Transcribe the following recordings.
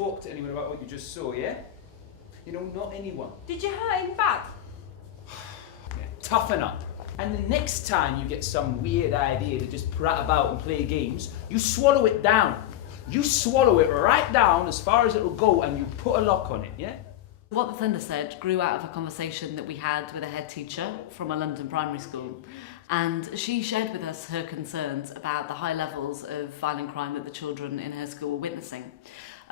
talk to anyone about what you just saw, yeah? You know, not anyone. Did you hurt him bad? Yeah, toughen up. And the next time you get some weird idea to just prat about and play games, you swallow it down. You swallow it right down as far as it'll go and you put a lock on it, yeah? What the Thunder said grew out of a conversation that we had with a head teacher from a London primary school. And she shared with us her concerns about the high levels of violent crime that the children in her school were witnessing.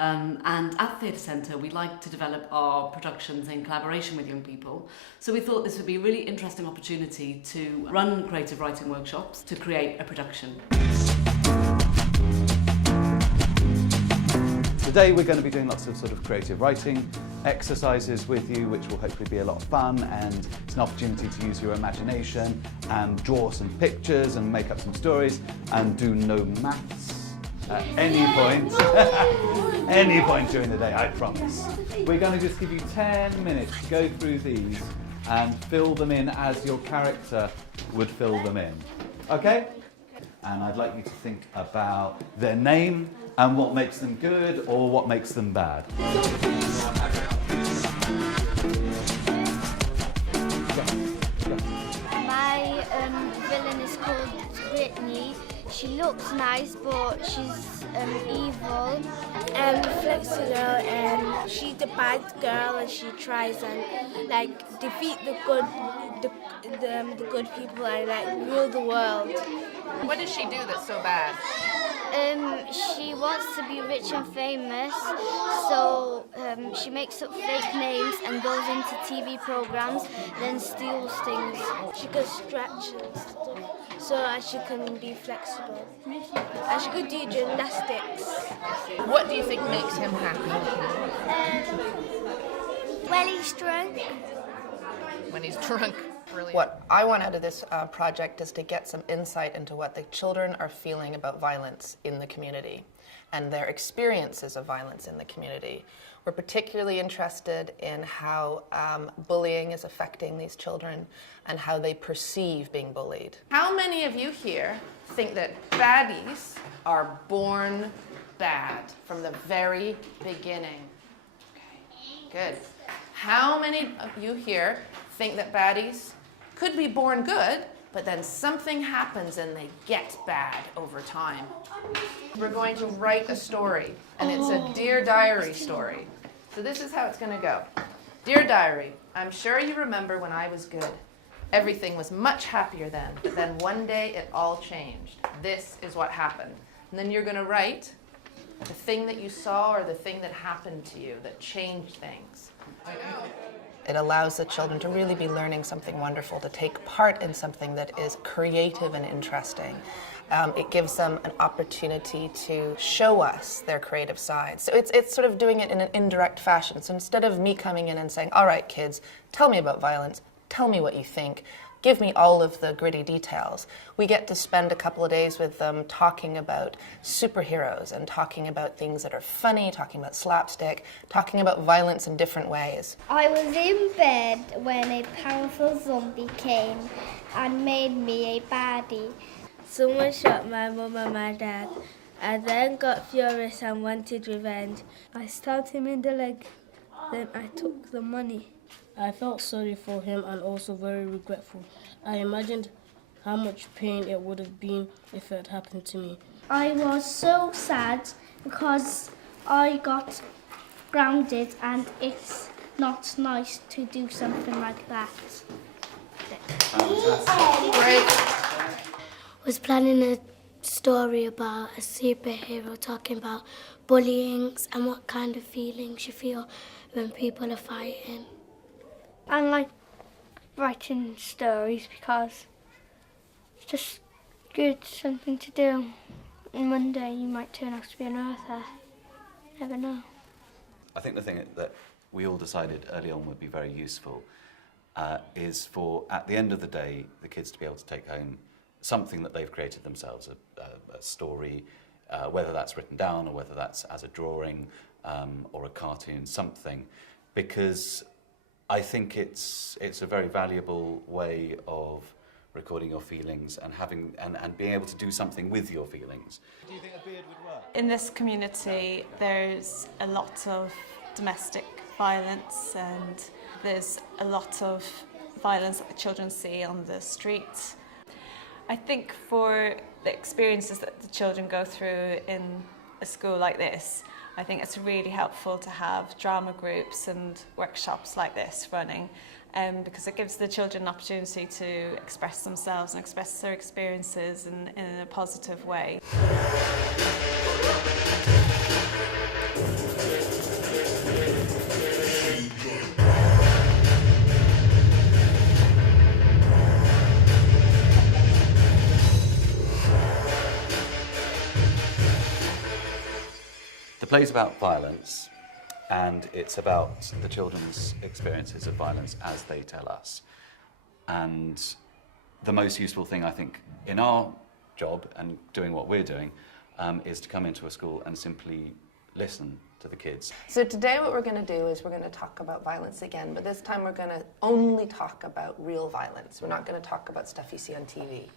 And at the Theatre Centre, we like to develop our productions in collaboration with young people. So we thought this would be a really interesting opportunity to run creative writing workshops to create a production. Today we're going to be doing lots of sort of creative writing exercises with you, which will hopefully be a lot of fun, and it's an opportunity to use your imagination and draw some pictures and make up some stories and do no maths at any point, any point during the day, I promise. We're going to just give you 10 minutes to go through these and fill them in as your character would fill them in. Okay? And I'd like you to think about their name and what makes them good or what makes them bad. My villain is called Brittany. She looks nice, but she's evil. Flexi girl, and she's the bad girl, and she tries and like defeat the good people and like rule the world. What does she do that's so bad? She wants to be rich and famous, so she makes up fake names and goes into TV programs, then steals things. She could stretch and stuff, so that she can be flexible. And she could do gymnastics. What do you think makes him happy? When he's drunk. When he's drunk. Brilliant. What I want out of this project is to get some insight into what the children are feeling about violence in the community and their experiences of violence in the community. We're particularly interested in how bullying is affecting these children and how they perceive being bullied. How many of you here think that baddies are born bad from the very beginning? Okay, good. How many of you here think that baddies could be born good, but then something happens and they get bad over time? We're going to write a story, and it's a Dear Diary story. So this is how it's going to go. Dear Diary, I'm sure you remember when I was good. Everything was much happier then, but then one day it all changed. This is what happened. And then you're going to write the thing that you saw or the thing that happened to you that changed things. It allows the children to really be learning something wonderful, to take part in something that is creative and interesting. It gives them an opportunity to show us their creative side. So it's sort of doing it in an indirect fashion. So instead of me coming in and saying, all right, kids, tell me about violence, tell me what you think, give me all of the gritty details. We get to spend a couple of days with them talking about superheroes and talking about things that are funny, talking about slapstick, talking about violence in different ways. I was in bed when a powerful zombie came and made me a baddie. Someone shot my mum and my dad. I then got furious and wanted revenge. I stabbed him in the leg, then I took the money. I felt sorry for him and also very regretful. I imagined how much pain it would have been if it had happened to me. I was so sad because I got grounded and it's not nice to do something like that. Was planning a story about a superhero talking about bullying and what kind of feelings you feel when people are fighting. I like writing stories because it's just good, something to do. And one day you might turn out to be an author. Never know. I think the thing that we all decided early on would be very useful is for, at the end of the day, the kids to be able to take home something that they've created themselves, a story, whether that's written down or whether that's as a drawing or a cartoon, something, because I think it's a very valuable way of recording your feelings and having and being able to do something with your feelings. Do you think a beard would work? In this community, there's a lot of domestic violence, and there's a lot of violence that the children see on the streets. I think for the experiences that the children go through in a school like this, I think it's really helpful to have drama groups and workshops like this running, because it gives the children an opportunity to express themselves and express their experiences in a positive way. The play's about violence, and it's about the children's experiences of violence as they tell us. And the most useful thing, I think, in our job and doing what we're doing is to come into a school and simply listen to the kids. So today what we're going to do is we're going to talk about violence again, but this time we're going to only talk about real violence. We're not going to talk about stuff you see on TV.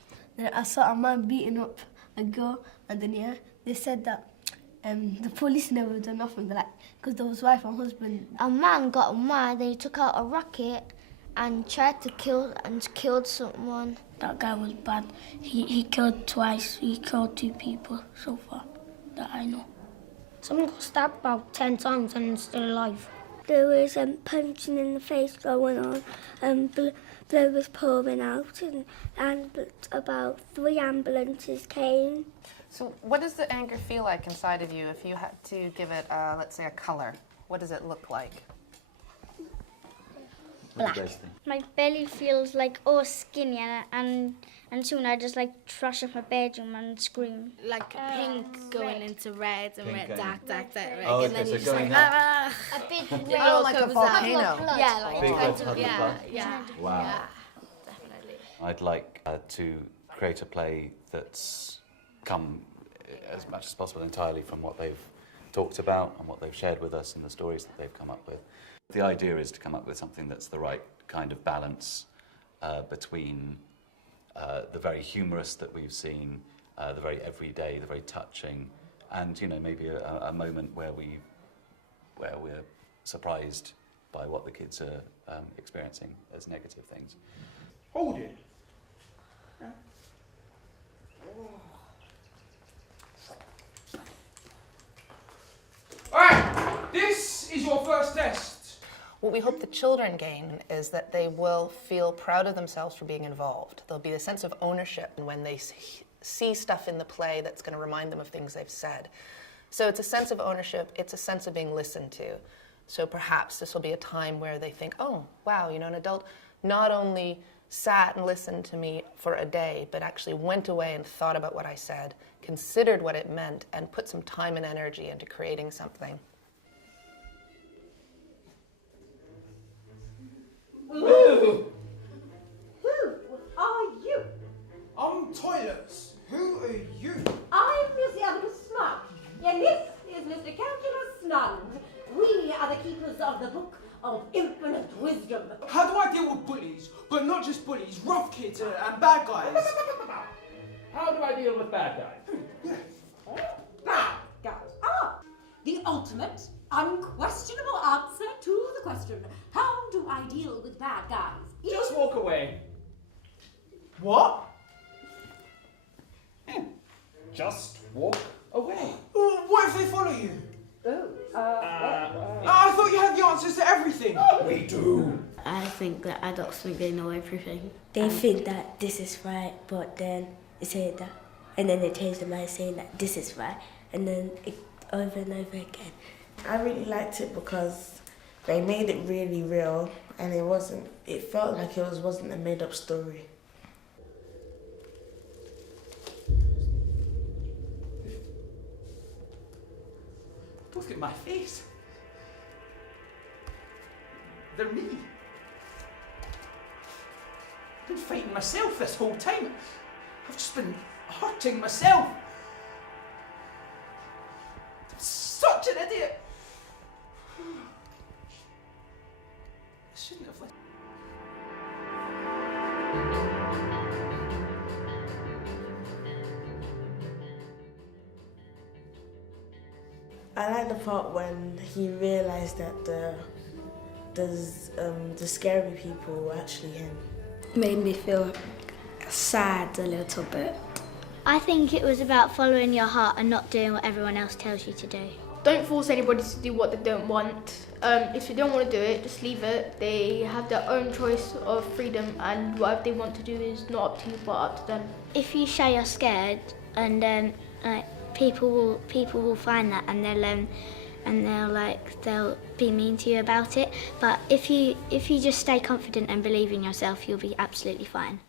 I saw a man beating up a girl, and then they said that the police never done nothing, because there was wife and husband. A man got mad, he took out a rocket and tried to killed someone. That guy was bad. He killed twice. He killed 2 people so far that I know. Someone got stabbed about 10 times and is still alive. There was punching in the face going on, and blood was pouring out, and about 3 ambulances came. So what does the anger feel like inside of you if you had to give it, let's say, a colour? What does it look like? Black. My belly feels like all skinny, and soon I just trash up my bedroom and scream. Like pink going into red and red, dark red. Oh, and then okay, you so just going a big whale like a comes volcano. out. Yeah, like Big red kind of, puddle yeah, blood. yeah. Wow. Yeah, definitely. I'd like to create a play that's come as much as possible entirely from what they've talked about and what they've shared with us and the stories that they've come up with. The idea is to come up with something that's the right kind of balance between the very humorous that we've seen, the very everyday, the very touching, and maybe a moment where we're surprised by what the kids are experiencing as negative things. Hold it. Alright, this is your first test. What we hope the children gain is that they will feel proud of themselves for being involved. There'll be a sense of ownership when they see stuff in the play that's going to remind them of things they've said. So it's a sense of ownership, it's a sense of being listened to. So perhaps this will be a time where they think, oh, wow, an adult not only sat and listened to me for a day, but actually went away and thought about what I said, considered what it meant, and put some time and energy into creating something. Who? Who are you? I'm Toilets. Who are you? I'm Miss Evelyn Snug, and this is Mr. Calculus Snug. We are the keepers of the Book of Infinite Wisdom. How do I deal with bullies? But not just bullies, rough kids and bad guys. How do I deal with bad guys? Bad guys. The ultimate, unquestionable answer to the question, how do I deal with bad guys? Just walk away. What? Just walk away. What if they follow you? I thought you had the answers to everything. We do. I think that adults think they know everything. They think that this is right, but then they say that, and then they change their mind saying that this is right, and then over and over again. I really liked it because they made it really real, and it felt like it wasn't a made-up story. Look at my face. They're me. I've been fighting myself this whole time. I've just been hurting myself. I'm such an idiot. I shouldn't have listened. I like the part when he realised that the scary people were actually him. Made me feel sad a little bit. I think it was about following your heart and not doing what everyone else tells you to do. Don't force anybody to do what they don't want. If you don't want to do it, just leave it. They have their own choice of freedom, and whatever they want to do is not up to you but up to them. If you say you're scared, and people will find that, and they'll be mean to you about it. But if you just stay confident and believe in yourself, you'll be absolutely fine.